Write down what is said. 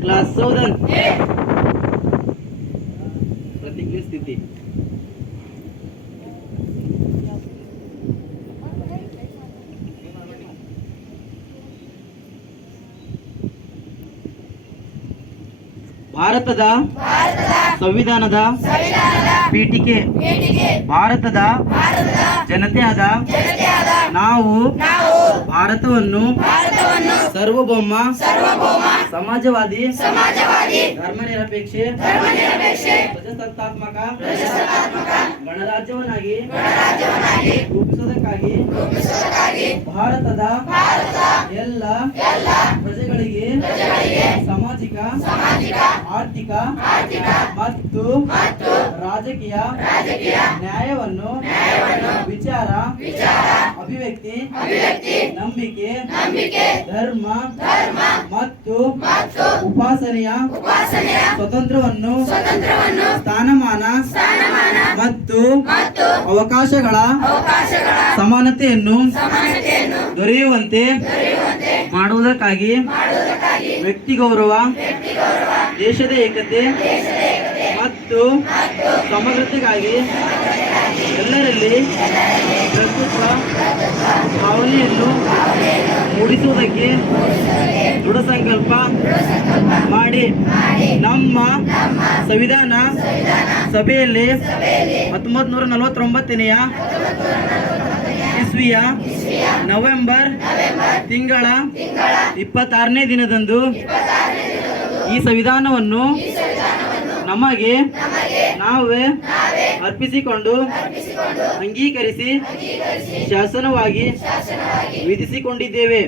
Class 14 प्रतिज्ञा स्थिती. ಭಾರತದ ಸಂವಿಧಾನದ ಪೀಠಿಕೆ. ಭಾರತದ ಜನತೆಯಾದ ನಾವು ಭಾರತವನ್ನು ಸಾರ್ವಭೌಮ ಸಮಾಜವಾದಿ ಧರ್ಮನಿರಪೇಕ್ಷೆ ಪ್ರಜಾಸತ್ತಾತ್ಮಕ ಗಣರಾಜ್ಯವನ್ನಾಗಿ ರೂಪಿಸುವುದಕ್ಕಾಗಿ ಭಾರತದ ಎಲ್ಲ ಪ್ರಜೆಗಳಿಗೆ ಸಾಮಾಜಿಕ ಆರ್ಥಿಕ ಮತ್ತು ರಾಜಕೀಯ ನ್ಯಾಯವನ್ನು ವಿಚಾರ ಅಭಿವ್ಯಕ್ತಿ ನಂಬಿಕೆ ಧರ್ಮ ಮತ್ತು ಉಪಾಸನೆಯ ಸ್ವತಂತ್ರವನ್ನು ಸ್ಥಾನಮಾನ ಮತ್ತು ಅವಕಾಶಗಳ ಸಮಾನತೆಯನ್ನು ದೊರೆಯುವಂತೆ ಮಾಡುವುದಕ್ಕಾಗಿ ವ್ಯಕ್ತಿ ಗೌರವ ದೇಶದ ಏಕತೆ ಮತ್ತು ಸಮಗ್ರತೆಗಾಗಿ ಎಲ್ಲರಲ್ಲಿ ಪ್ರಸ್ತುತ ಭಾವನೆಯನ್ನು ಮೂಡಿಸುವುದಕ್ಕೆ ದೃಢ ಸಂಕಲ್ಪ ಮಾಡಿ ನಮ್ಮ ಸಂವಿಧಾನ ಸಭೆಯಲ್ಲಿ 1949ನೇ ಇಸ್ವಿಯ ನವೆಂಬರ್ ತಿಂಗಳ 26ನೇ ದಿನದಂದು ಈ ಸಂವಿಧಾನವನ್ನು ನಮಗೆ ನಾವೇ ಅರ್ಪಿಸಿಕೊಂಡು ಅಂಗೀಕರಿಸಿ ಶಾಸನವಾಗಿ ವಿಧಿಸಿಕೊಂಡಿದ್ದೇವೆ.